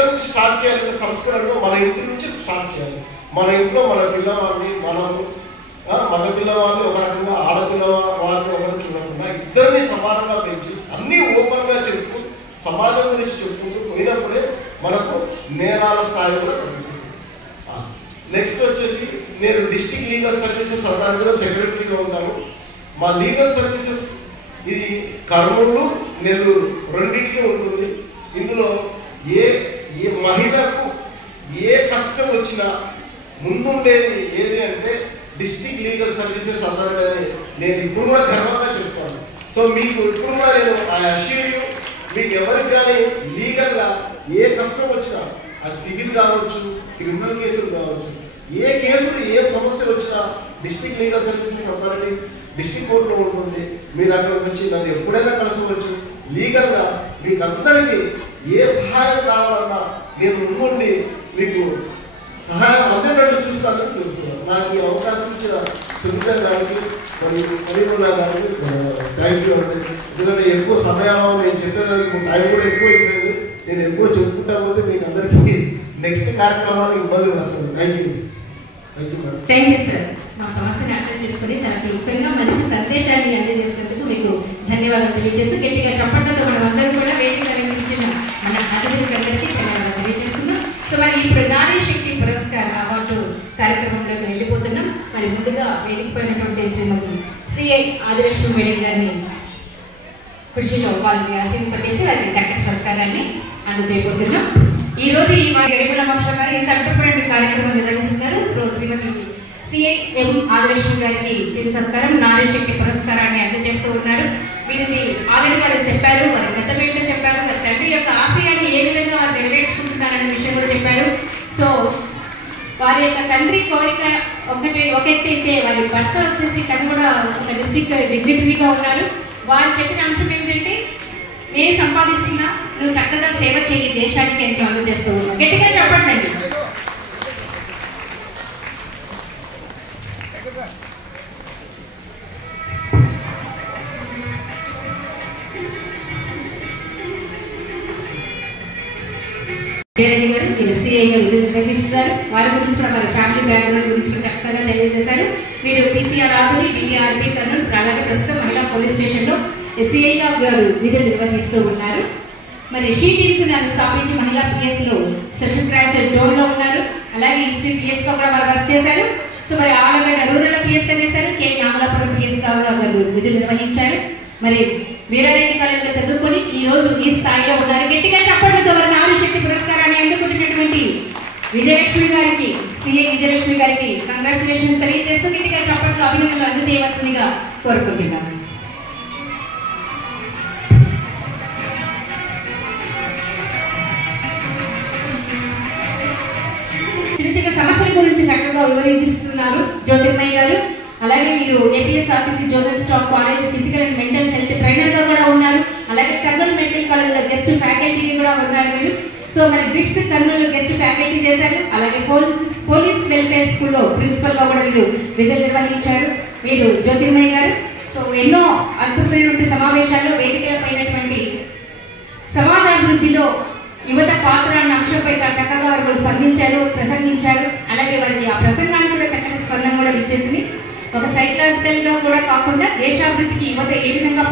ఎక్కడి నుంచి స్టార్ట్ చేయాలంటే సంస్కరణలో మన ఇంటి నుంచి స్టార్ట్ చేయాలి. మన ఇంట్లో మన పిల్లవాడిని మనము మగ పిల్లవాడిని ఒక రకంగా ఆడపిల్ల వారిని ఒకరు చూడకుండా ఇద్దరిని సమానంగా పెంచి అన్నీ ఓపెన్గా చెప్తూ సమాజం గురించి చెప్పుకుంటూ పోయినప్పుడే మనకు నేరాల స్థాయి కూడా తగ్గుతుంది. నెక్స్ట్ వచ్చేసి నేను డిస్ట్రిక్ట్ లీగల్ సర్వీసెస్ అథారిటీలో సెక్రటరీగా ఉంటాను. మా లీగల్ సర్వీసెస్ ఇది కర్నూలు నెల్లూరు రెండింటికి ఉంటుంది. ఇందులో ఏ మహిళకు ఏ కష్టం వచ్చినా ముందుండేది ఏది అంటే డిస్ట్రిక్ట్ లీగల్ సర్వీసెస్ అథారిటీ అని నేను ఇప్పుడు కూడా గర్వంగా చెప్తాను. సో మీకు ఇప్పుడు కూడా నేను అష్యూర్ మీకు ఎవరికి కానీ లీగల్గా ఏ కష్టం వచ్చినా అది సివిల్ కావచ్చు, క్రిమినల్ కేసులు కావచ్చు, ఏ కేసులు ఏ సమస్య వచ్చినా district legal services authority district కోర్టులో ఉంటుంది. మీరు అక్కడికి వచ్చి నన్ను ఎప్పుడైనా కలుసుకోవచ్చు. లీగల్గా మీకు అందరికీ ఏ సహాయం కావాలన్నా నేను ముందుండి మీకు సహాయం అందేటట్టు చూస్తానని తెలుపుతున్నాను. నాకు ఈ అవకాశం ఇచ్చిన సునీత గారికి మరియు కరీముల్లా గారికి థ్యాంక్ యూ అండి. ఎందుకంటే ఎక్కువ సమయాలు నేను చెప్పేదానికి టైం కూడా ఎక్కువ అయిపోయింది. నేను ఎక్కువ చెప్పుకుంటా పోతే మీకు అందరికీ నెక్స్ట్ కార్యక్రమాలకు ఇబ్బంది పడుతుంది. Thank you madam. Thank you sir. మా సమస్యను అర్థం చేసుకుని చాలా క్లుప్తంగా మంచి సందేశాన్ని అందజేసినందుకు మీకు ధన్యవాదాలు తెలియజేస్తూ గట్టిగా చెప్పడంతో మనం అందరం కూడా వేదిక నిర్వహించిన మన అతిథులకి అందరికీ ధన్యవాదాలు తెలియజేస్తున్నాం. సో మరి ఇప్పుడు నారీ శక్తి పురస్కార్ అవార్డు కార్యక్రమంలోకి వెళ్ళిపోతున్నాం. మరి ముందుగా వేదికపోయినటువంటి శ్రీమతి సిఐ ఆదిలక్ష్మి మేడం గారిని కృషిలో వాళ్ళని ఆశీర్వదింపచేసి వారికి చక్కటి సత్కారాన్ని అందజేయబోతున్నాం. ఈ రోజు ఈ మా గరిబుల మాస్టర్ గారు ఇంత అద్భుతమైన కార్యక్రమం నిర్వహిస్తున్నారు. శ్రీమతి సిఐ ఎం ఆదిలక్ష్మి గారికి చిరు సత్కారం నారీ శక్తి పురస్కారాన్ని అందజేస్తూ ఉన్నారు. వీరికి ఆల్రెడీ గారు చెప్పారు, వారి గతమేంటో చెప్పారు, వారి తండ్రి యొక్క ఆశయాన్ని ఏ విధంగా వారు నెరవేర్చుకుంటున్నారనే విషయం కూడా చెప్పారు. సో వారి యొక్క తండ్రి కోరిక ఒక ఎత్తైతే వారి భర్త వచ్చేసి తను కూడా ఒక డిస్ట్రిక్ట్ డిగ్నిటరీగా ఉన్నారు. వారు చెప్పిన అంశం ఏంటంటే నేను సంపాదిస్తున్నా, నువ్వు చక్కగా సేవ చేయి దేశానికి అని అందజేస్తూ ఉన్నావు. గట్టిగా చెప్పండి. గారు సిఐగా విధులు నిర్వహిస్తున్నారు. వారి గురించి కూడా వారి ఫ్యామిలీ బ్యాక్గ్రౌండ్ గురించి కూడా చక్కగా తెలియజేశారు. వీరు పీసీఆర్ ఆదుని డిఆర్పీ కర్నూలు అలాగే ప్రస్తుతం మహిళా పోలీస్ స్టేషన్లో సిఐగా వారు విధులు నిర్వహిస్తూ ఉన్నారు. మరి షీ టీమ్స్ స్థాపించి మహిళా పిఎస్లో సెషన్ బ్రాంచ్ డోన్లో ఉన్నారు. అలాగే ఈస్పీ పిఎస్గా కూడా వారు వర్క్ చేశారు. సో మరి ఆలగడ్డ రూరల్ పిఎస్గా చేశారు. కే నామలాపురం పిఎస్గా కూడా వారు విధులు నిర్వహించారు. మరి వీరారెడ్డి కాలేజీలో చదువుకొని ఈ రోజు ఈ స్థాయిలో ఉన్నారు. గట్టిగా చెప్పడంతో వారి నారీ శక్తి పురస్కారాన్ని అందుకుంటున్నటువంటి విజయలక్ష్మి గారికి, సిఐ విజయలక్ష్మి గారికి కంగ్రాచులేషన్స్ తెలియజేస్తూ గట్టిగా చెప్పడంలో అభినందనలు అందజేయవలసిందిగా కోరుకుంటున్నాను. చిన్న చిన్న సమస్యల గురించి చక్కగా వివరించిస్తున్నారు జ్యోతిర్మయ్య గారు. అలాగే మీరు APS RTC zonal staff college physical and mental health ట్రైనర్గా కూడా ఉన్నారు. అలాగే కర్నూలు మెడికల్ కాలేజ్లో గెస్ట్ ఫ్యాకల్టీగా కూడా ఉన్నారు మీరు. సో మరి బిట్స్ కర్నూలు గెస్ట్ ఫ్యాకల్టీ చేశారు. అలాగే పోలీస్ వెల్ఫేర్ స్కూల్లో ప్రిన్సిపల్గా కూడా మీరు విధులు నిర్వహించారు మీరు జ్యోతిర్మయ్య గారు. సో ఎన్నో అద్భుతమైనటువంటి సమావేశాల్లో వేదికలపైనటువంటి సమాజాభివృద్ధిలో యువత పాత్ర అన్న అంశంపై చాలా చక్కగా వారు స్పందించారు, ప్రసంగించారు. అలాగే వారికి ఆ ప్రసంగానికి కూడా చక్కటి స్పందన కూడా ఇచ్చేసింది. ఒక సైకలాజికల్గా కూడా కాకుండా దేశాభివృద్ధికి యువత ఏ విధంగా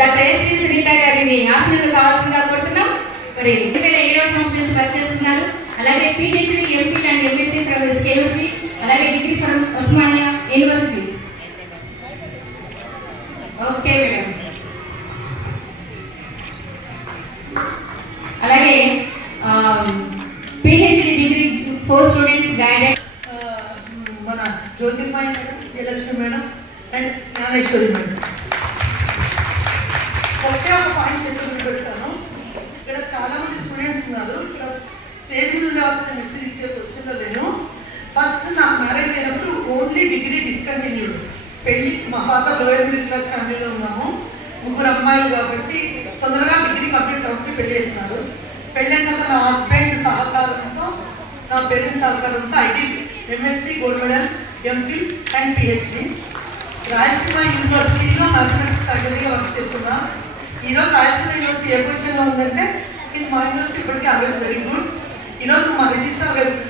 డాక్టర్ ఎస్వి సునీత గారిని ఆశీర్వాదాలు కావాల్సిందిగా కోరుతున్నాం. మరి 2007వ సంవత్సరం నుంచి వర్క్ చేస్తున్నారు. అలాగే PhD MPhil and MSc from KSV, అలాగే degree from Osmania university. Okay madam. అలాగే పిహెచ్డి డిగ్రీ 4 స్టూడెంట్స్ గైడెడ్ మన Jyothirmayya madam, Vijayalakshmi madam and Gnaneshwari madam. ఒకే ఒక పాయింట్ చెప్తూ పెట్టాను. ఇక్కడ చాలా మంది స్టూడెంట్స్ ఉన్నారు. ఇక్కడ స్టేజ్ మీద ఉండే వాళ్ళకి మెసేజ్ ఇచ్చే పొజిషన్లో లేను. ఫస్ట్ నాకు మ్యారేజ్ అయినప్పుడు ఓన్లీ డిగ్రీ డిస్కంటిన్యూడ్. పెళ్ళి మా ఫాదర్ లోయర్ మిడిల్ క్లాస్ ఫ్యామిలీలో ఉన్నాము. 3 అమ్మాయిలు కాబట్టి తొందరగా డిగ్రీ కంప్లీట్ అవుతుంది పెళ్ళి చేస్తున్నారు. పెళ్ళైన తర్వాత నా హస్బెండ్ సహకారంతో, నా పేరెంట్స్ సహకారంతో IT MSc gold medal, MPhil and PhD. Rayalaseema యూనివర్సిటీలో మ్యాథమెటిక్స్ ఫ్యాకల్టీగా వర్క్ చేస్తున్నా. ఈరోజు రాయలసీమ యూనివర్సిటీ ఏ పొజిషన్లో ఉందంటే ఇది మా యూనివర్సిటీ ఇప్పటికీ ఆల్వేస్ వెరీ గుడ్. ఈరోజు